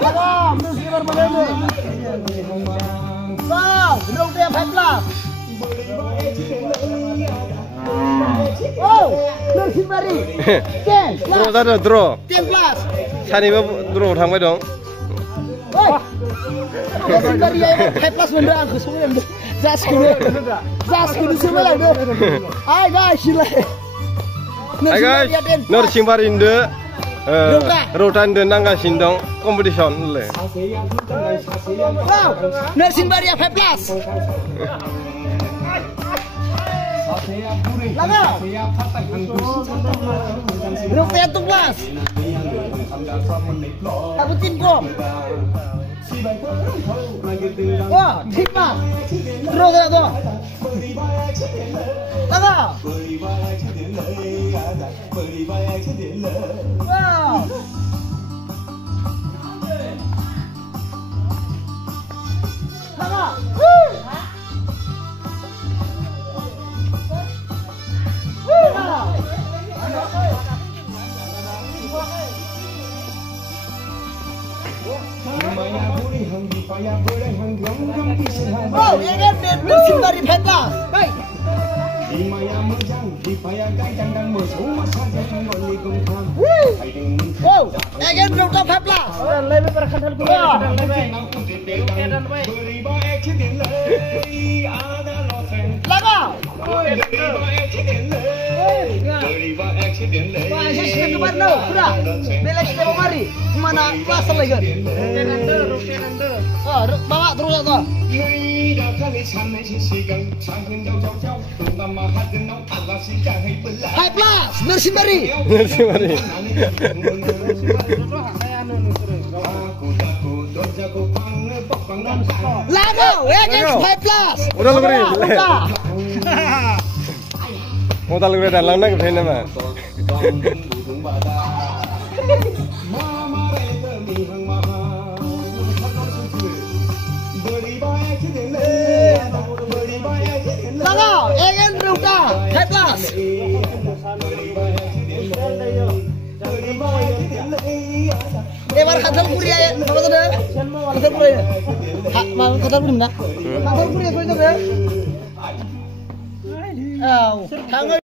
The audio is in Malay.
Laga, terus kita bermain. Wow, belum dia 14. Oh, Nursin Bari. Ken. Draw tadi draw. 13. Saniba draw थांबाय dong. Oi. Nursin Bari ya 14 benda aku semua. Zasku semua lah. Hai guys, sila. Hai guys, Nursin Bari inde Rotan inde nangasin dong competition le. Wow, Nursin Bari 15. Laga. Rupiah 17. Aku timko. Wah, timah. Terus tu. Laga. Wow. Laga. Oh, ini kan Nursin Bari 14. Baik. Wow, again Ruta 14. Lebih berkandal gua. Laga. Wah, saya kemarin no, sudah. Bela kita kemari. Mana kelas lagi? Oh, bawa terus tu. High plus, Nursin Bari. Nursin Bari. Lago, against high plus. Udah lu beri. Mau tahu lu dan lawan nak bermain nama. Lago, against Ruta, high plus. Ebar khatar puri ya, apa tu dah? Khatar puri. Mau khatar puri mana? Khatar puri apa itu dah? Oh, tangan